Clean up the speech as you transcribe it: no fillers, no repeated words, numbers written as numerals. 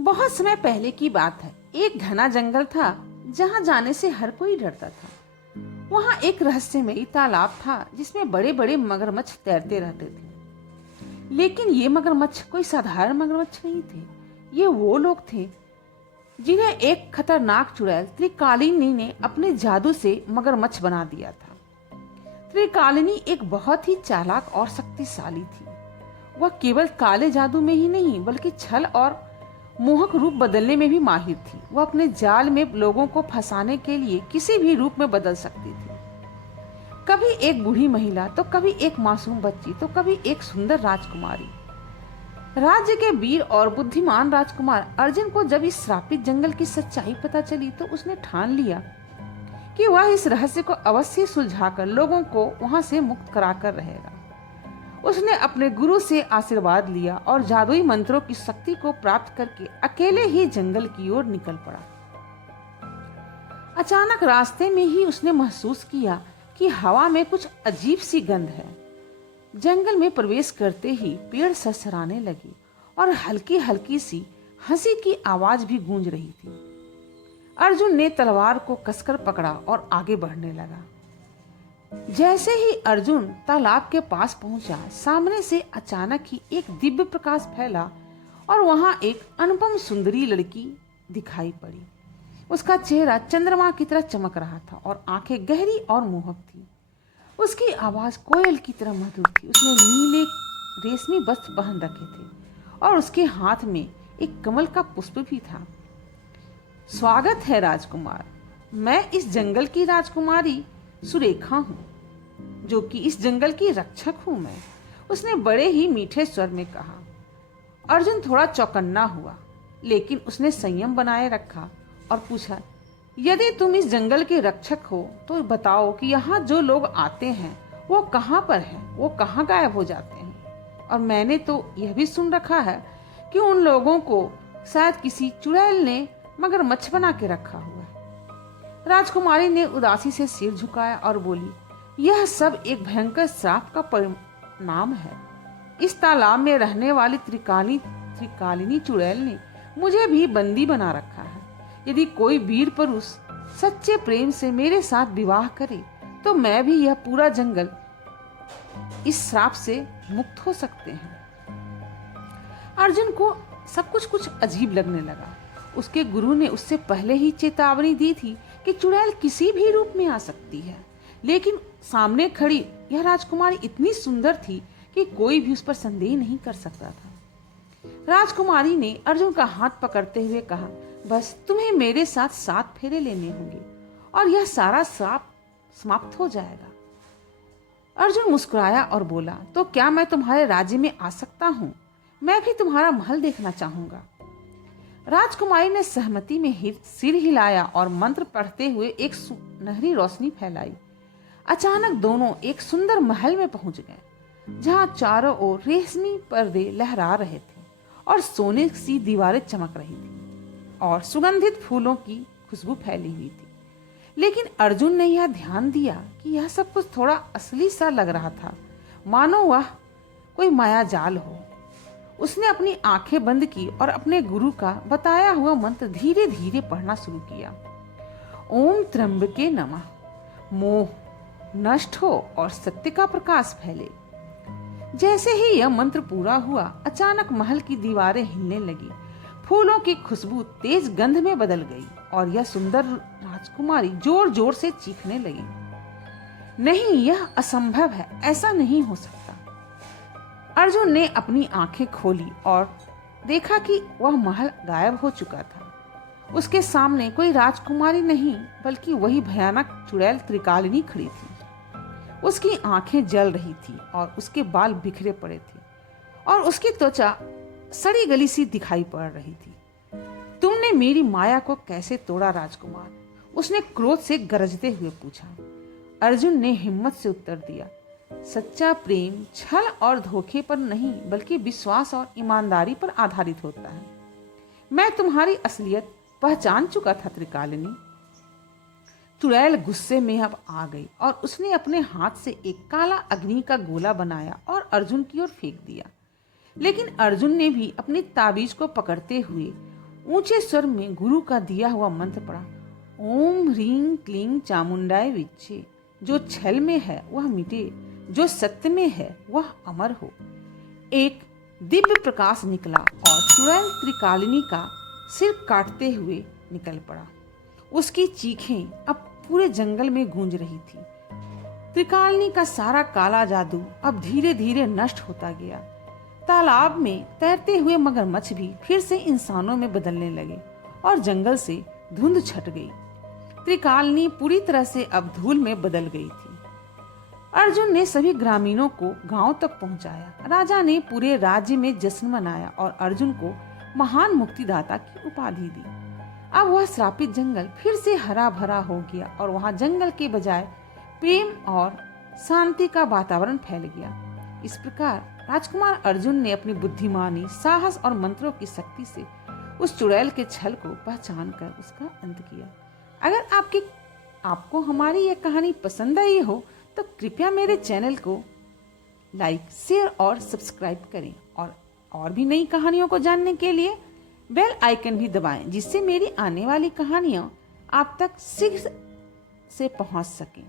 बहुत समय पहले की बात है। एक घना जंगल था जहाँ जाने से हर कोई डरता था। वहाँ एक रहस्यमयी तालाब था जिसमें बड़े बड़े मगरमच्छ तैरते रहते थे। लेकिन ये मगरमच्छ कोई साधारण मगरमच्छ नहीं थे। ये वो लोग थे जिन्हें एक खतरनाक चुड़ैल त्रिकालिनी ने अपने जादू से मगरमच्छ बना दिया था। त्रिकालिनी एक बहुत ही चालाक और शक्तिशाली थी। वह केवल काले जादू में ही नहीं बल्कि छल और मोहक रूप बदलने में भी माहिर थी। वह अपने जाल में लोगों को फंसाने के लिए किसी भी रूप में बदल सकती थी। कभी एक बूढ़ी महिला, तो कभी एक मासूम बच्ची, तो कभी एक सुंदर राजकुमारी। राज्य के वीर और बुद्धिमान राजकुमार अर्जुन को जब इस श्रापित जंगल की सच्चाई पता चली तो उसने ठान लिया कि वह इस रहस्य को अवश्य सुलझाकर लोगों को वहां से मुक्त कराकर रहेगा। उसने अपने गुरु से आशीर्वाद लिया और जादुई मंत्रों की शक्ति को प्राप्त करके अकेले ही जंगल की ओर निकल पड़ा। अचानक रास्ते में ही उसने महसूस किया कि हवा में कुछ अजीब सी गंध है। जंगल में प्रवेश करते ही पेड़ सरसराने लगे और हल्की हल्की सी हंसी की आवाज भी गूंज रही थी। अर्जुन ने तलवार को कसकर पकड़ा और आगे बढ़ने लगा। जैसे ही अर्जुन तालाब के पास पहुंचा, सामने से अचानक ही एक दिव्य प्रकाश फैला और वहां एक अनुपम सुंदरी लड़की दिखाई पड़ी। उसका चेहरा चंद्रमा की तरह चमक रहा था और आंखें गहरी और मोहक थी। उसकी आवाज कोयल की तरह मधुर थी। उसने नीले रेशमी वस्त्र पहन रखे थे और उसके हाथ में एक कमल का पुष्प भी था। स्वागत है राजकुमार, मैं इस जंगल की राजकुमारी सुरेखा हूँ, जो कि इस जंगल की रक्षक हूँ मैं, उसने बड़े ही मीठे स्वर में कहा। अर्जुन थोड़ा चौकन्ना हुआ, लेकिन उसने संयम बनाए रखा और पूछा, यदि तुम इस जंगल के रक्षक हो तो बताओ कि यहाँ जो लोग आते हैं वो कहाँ पर हैं, वो कहाँ गायब हो जाते हैं। और मैंने तो यह भी सुन रखा है कि उन लोगों को शायद किसी चुड़ैल ने मगरमच्छ बना के रखा हुआ है। राजकुमारी ने उदासी से सिर झुकाया और बोली, यह सब एक भयंकर श्राप का परिणाम है। इस तालाब में रहने वाली त्रिकालिनी चुड़ैल ने मुझे भी बंदी बना रखा है। यदि कोई वीर पुरुष सच्चे प्रेम से मेरे साथ विवाह करे तो मैं भी यह पूरा जंगल इस श्राप से मुक्त हो सकते हैं। अर्जुन को सब कुछ अजीब लगने लगा। उसके गुरु ने उससे पहले ही चेतावनी दी थी कि चुड़ैल किसी भी रूप में आ सकती है, लेकिन सामने खड़ी यह राजकुमारी इतनी सुंदर थी कि कोई भी उस पर संदेह नहीं कर सकता था। राजकुमारी ने अर्जुन का हाथ पकड़ते हुए कहा, बस तुम्हें मेरे साथ 7 फेरे लेने होंगे और यह सारा श्राप समाप्त हो जाएगा। अर्जुन मुस्कुराया और बोला, तो क्या मैं तुम्हारे राज्य में आ सकता हूँ? मैं भी तुम्हारा महल देखना चाहूंगा। राजकुमारी ने सहमति में सिर हिलाया और मंत्र पढ़ते हुए एक सुनहरी रोशनी फैलाई। अचानक दोनों एक सुंदर महल में पहुंच गए, जहां चारों ओर रेशमी पर्दे लहरा रहे थे और सोने सी दीवारें चमक रही थी और सुगंधित फूलों की खुशबू फैली हुई थी। लेकिन अर्जुन ने यह ध्यान दिया कि यह सब कुछ थोड़ा असली सा लग रहा था, मानो वह कोई माया जाल हो। उसने अपनी आंखें बंद की और अपने गुरु का बताया हुआ मंत्र धीरे धीरे पढ़ना शुरू किया। ओम त्र्यंबके नमः, मोह नष्ट हो और सत्य का प्रकाश फैले। जैसे ही यह मंत्र पूरा हुआ, अचानक महल की दीवारें हिलने लगी, फूलों की खुशबू तेज गंध में बदल गई और यह सुंदर राजकुमारी जोर जोर से चीखने लगी, नहीं, यह असंभव है, ऐसा नहीं हो सकता। अर्जुन ने अपनी आंखें खोली और देखा कि वह महल गायब हो चुका था। उसके सामने कोई राजकुमारी नहीं बल्कि वही भयानक चुड़ैल त्रिकालिनी खड़ी थी। उसकी आंखें जल रही थी और उसके बाल बिखरे पड़े थे और उसकी त्वचा सड़ी गली सी दिखाई पड़ रही थी। तुमने मेरी माया को कैसे तोड़ा राजकुमार? उसने क्रोध से गरजते हुए पूछा। अर्जुन ने हिम्मत से उत्तर दिया, सच्चा प्रेम छल और धोखे पर नहीं बल्कि विश्वास और ईमानदारी पर आधारित होता है। मैं तुम्हारी असलियत पहचान चुका था त्रिकालिनी। चुड़ैल गुस्से में अब आ गई और उसने अपने हाथ से एक काला अग्नि का गोला बनाया और अर्जुन की ओर फेंक दिया। लेकिन अर्जुन ने भी अपनी ताबीज को पकड़ते हुए ऊंचे स्वर में गुरु का दिया हुआ मंत्र पढ़ा। ओम ह्रीं क्लीं चामुंडाय विच्चे। जो छल में है वह मिटे, जो सत्य में है वह अमर हो। एक दिव्य प्रकाश निकला और चुड़ैल त्रिकालिनी का सिर काटते हुए निकल पड़ा। उसकी चीखें अब पूरे जंगल में गूंज रही थी। त्रिकालिनी का सारा काला जादू अब धीरे धीरे नष्ट होता गया। तालाब में तैरते हुए मगरमच्छ भी फिर से इंसानों में बदलने लगे और जंगल से धुंध छट गई। त्रिकालिनी पूरी तरह से अब धूल में बदल गई थी। अर्जुन ने सभी ग्रामीणों को गांव तक पहुंचाया। राजा ने पूरे राज्य में जश्न मनाया और अर्जुन को महान मुक्तिदाता की उपाधि दी। अब वह श्रापित जंगल फिर से हरा भरा हो गया और वहां जंगल के बजाय प्रेम और शांति का वातावरण फैल गया। इस प्रकार राजकुमार अर्जुन ने अपनी बुद्धिमानी, साहस और मंत्रों की शक्ति से उस चुड़ैल के छल को पहचान कर उसका अंत किया। अगर आपको हमारी यह कहानी पसंद आई हो तो कृपया मेरे चैनल को लाइक, शेयर और सब्सक्राइब करें और भी नई कहानियों को जानने के लिए बेल आइकन भी दबाएं, जिससे मेरी आने वाली कहानियां आप तक शीघ्र से पहुंच सकें।